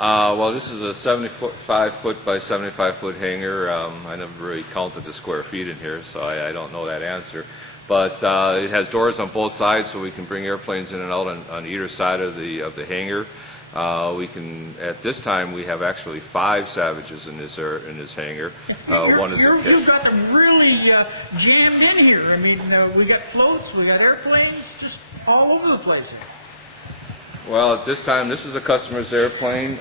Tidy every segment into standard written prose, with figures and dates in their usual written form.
Well, this is a 75-foot by 75-foot hangar. I never really counted the square feet in here, so I don't know that answer. But it has doors on both sides, so we can bring airplanes in and out on either side of the hangar. We can, at this time, we have actually 5 Savages in this hangar. One is you've got them really jammed in here. I mean, we got floats, we got airplanes, just all over the place here. Well, at this time, this is a customer's airplane,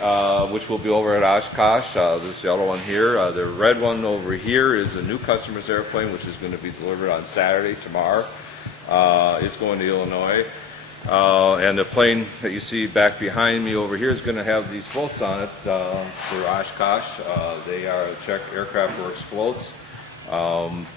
which will be over at Oshkosh. This yellow one here. The red one over here is a new customer's airplane, which is going to be delivered on Saturday, tomorrow. It's going to Illinois. And the plane that you see back behind me over here is going to have these floats on it for Oshkosh. They are Czech Aircraft Works floats, and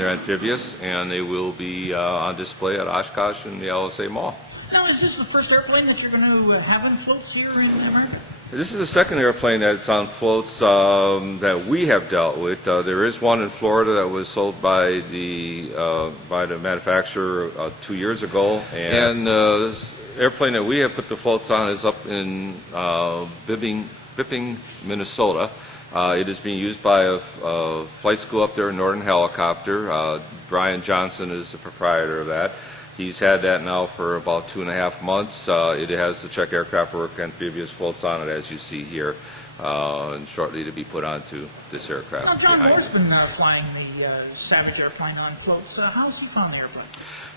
they're amphibious, and they will be on display at Oshkosh in the LSA Mall. Now, is this the first airplane that you're going to have in floats here in America? This is the second airplane that's on floats that we have dealt with. There is one in Florida that was sold by the manufacturer 2 years ago, and this airplane that we have put the floats on is up in Bipping, Minnesota. It is being used by a flight school up there, Northern Helicopter. Brian Johnson is the proprietor of that. He's had that now for about 2.5 months. It has the Czech Aircraft Work amphibious floats on it, as you see here, and shortly to be put onto this aircraft. Now, John Moore's been flying the Savage airplane on floats. How's he found the airplane?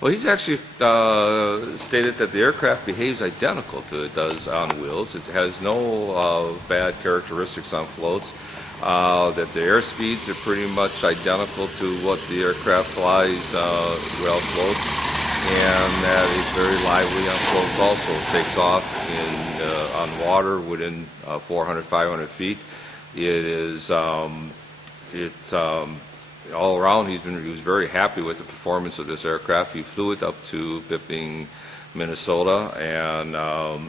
Well, he's actually stated that the aircraft behaves identical to it does on wheels. It has no bad characteristics on floats. That the air speeds are pretty much identical to what the aircraft flies well floats. And that is very lively on floats also. It takes off on water within 400, 500 feet. It is, all around, he was very happy with the performance of this aircraft. He flew it up to Bipping, Minnesota, and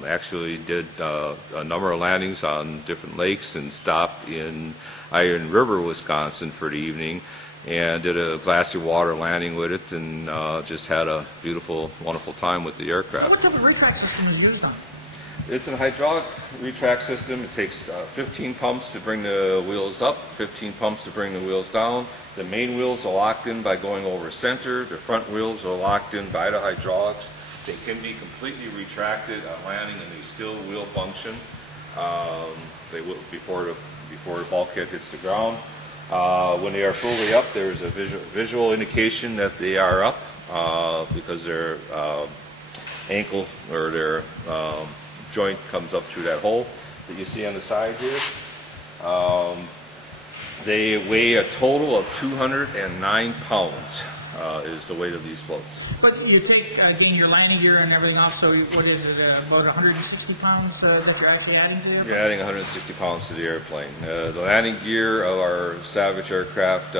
actually did a number of landings on different lakes and stopped in Iron River, Wisconsin for the evening, and did a glassy water landing with it, and just had a beautiful, wonderful time with the aircraft. What type of retract system is used on? It's a hydraulic retract system. It takes 15 pumps to bring the wheels up, 15 pumps to bring the wheels down. The main wheels are locked in by going over center. The front wheels are locked in by the hydraulics. They can be completely retracted on landing, and they still will function. They will before the bulkhead hits the ground. When they are fully up, there's a visual indication that they are up because their ankle or their joint comes up through that hole that you see on the side here. They weigh a total of 209 pounds is the weight of these floats. But you take, again, your landing gear and everything else, so what is it, about 160 pounds that you're actually adding to it? You're adding 160 pounds to the airplane. The landing gear of our Savage aircraft,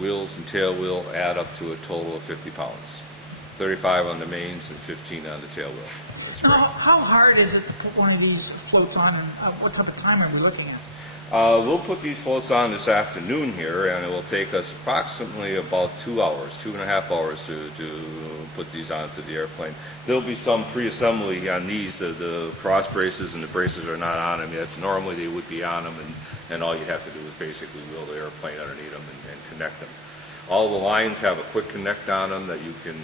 wheels and tail wheel, add up to a total of 50 pounds. 35 on the mains and 15 on the tail wheel. That's now, great. how hard is it to put one of these floats on, and what type of time are we looking at? We'll put these floats on this afternoon here, and it will take us approximately about 2 hours, 2.5 hours to put these onto the airplane. There'll be some pre-assembly on these. The cross braces and the braces are not on them yet. Normally they would be on them, and all you have to do is basically wheel the airplane underneath them and connect them. All the lines have a quick connect on them that you can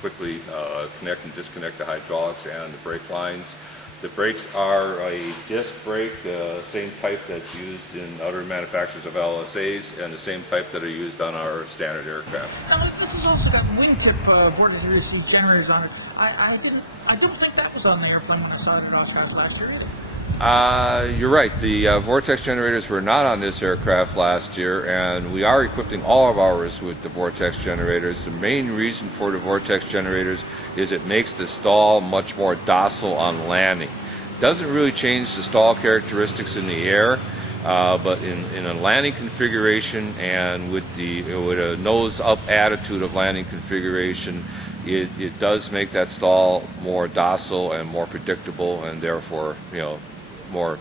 quickly connect and disconnect the hydraulics and the brake lines. The brakes are a disc brake, the same type that's used in other manufacturers of LSAs, and the same type that are used on our standard aircraft. Now, this has also got wingtip vortex reducing generators on it. I don't think that was on the airplane when I saw it at Oshkosh last year either. You're right. The vortex generators were not on this aircraft last year, and we are equipping all of ours with the vortex generators. The main reason for the vortex generators is it makes the stall much more docile on landing. Doesn't really change the stall characteristics in the air, but in a landing configuration and with a nose-up attitude of landing configuration, it does make that stall more docile and more predictable, and therefore, more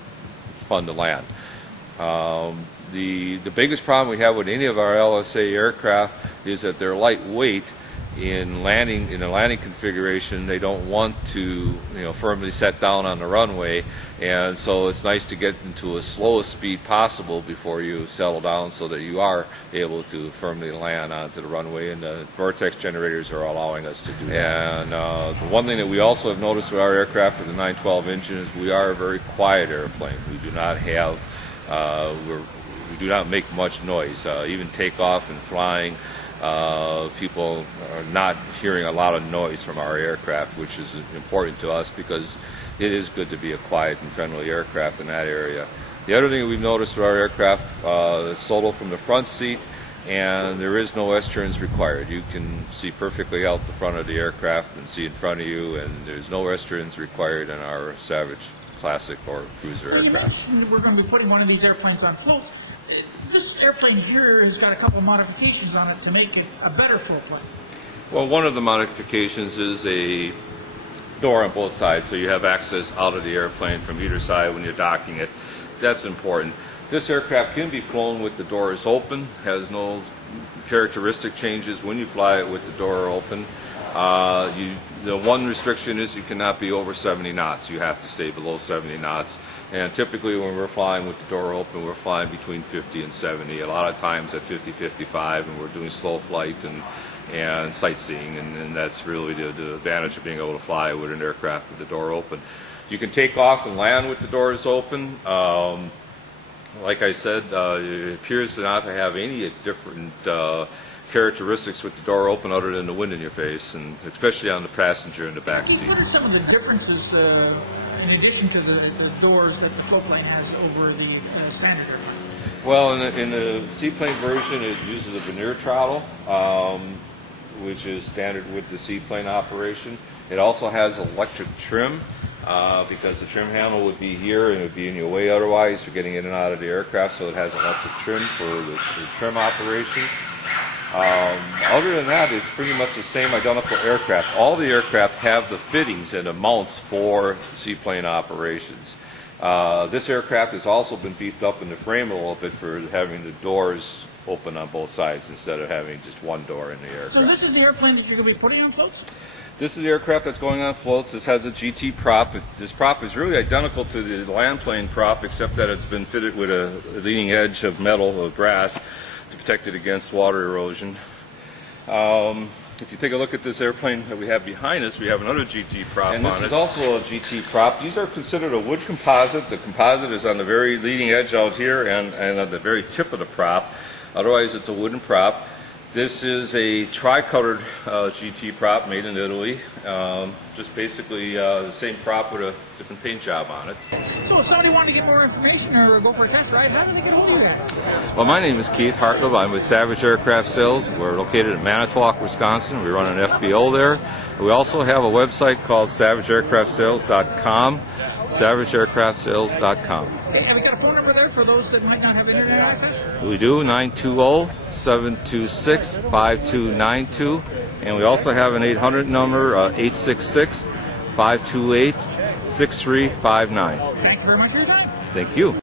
fun to land. The biggest problem we have with any of our LSA aircraft is that they're lightweight, in a landing configuration, they don't want to firmly set down on the runway, and so it's nice to get into as slow a speed possible before you settle down so that you are able to firmly land onto the runway, and the vortex generators are allowing us to do that. And the one thing that we also have noticed with our aircraft with the 912 engine is we are a very quiet airplane. We do not have we do not make much noise. Even takeoff and flying, people are not hearing a lot of noise from our aircraft, which is important to us because it is good to be a quiet and friendly aircraft in that area. The other thing we've noticed with our aircraft, solo from the front seat, and there is no S-turns required. You can see perfectly out the front of the aircraft and see in front of you, and there's no S-turns required in our Savage Classic or Cruiser aircraft. You mentioned we're going to be putting one of these airplanes on floats. This airplane here has got a couple of modifications on it to make it a better float plane. Well, one of the modifications is a door on both sides, so you have access out of the airplane from either side when you're docking it. That's important. This aircraft can be flown with the doors open, has no characteristic changes when you fly it with the door open. The one restriction is you cannot be over 70 knots. You have to stay below 70 knots. And typically when we're flying with the door open, we're flying between 50 and 70. A lot of times at 50, 55, and we're doing slow flight and sightseeing, and that's really the advantage of being able to fly with an aircraft with the door open. You can take off and land with the doors open. Like I said, it appears to not have any different characteristics with the door open other than the wind in your face, and especially on the passenger in the back seat. What are some of the differences in addition to the doors that the float plane has over the standard airplane? Well, in the Seaplane version, it uses a veneer throttle, which is standard with the Seaplane operation. It also has electric trim, because the trim handle would be here and it would be in your way otherwise for getting in and out of the aircraft, so it has electric trim for the trim operation. Other than that, it's pretty much the same identical aircraft. All the aircraft have the fittings and the mounts for seaplane operations. This aircraft has also been beefed up in the frame a little bit for having the doors open on both sides instead of having just one door in the aircraft. So this is the airplane that you're going to be putting on floats? This is the aircraft that's going on floats. This has a GT prop. This prop is really identical to the land plane prop, except that it's been fitted with a leading edge of metal, of brass, to protect it against water erosion. If you take a look at this airplane that we have behind us, we have another GT prop on it. And this is also a GT prop. These are considered a wood composite. The composite is on the very leading edge out here and on the very tip of the prop. Otherwise, it's a wooden prop. This is a tri-colored GT prop made in Italy. Just basically the same prop with a different paint job on it. So if somebody wanted to get more information or go for a test ride, how do they get hold of you guys? Well, my name is Keith Hartlaub. I'm with Savage Aircraft Sales. We're located in Manitowoc, Wisconsin. We run an FBO there. We also have a website called SavageAircraftSales.com. SavageAircraftSales.com. Hey, have we got a phone number there for those that might not have internet access? We do, 920-726-5292. And we also have an 800 number, 866-528-6359. Thank you very much for your time. Thank you.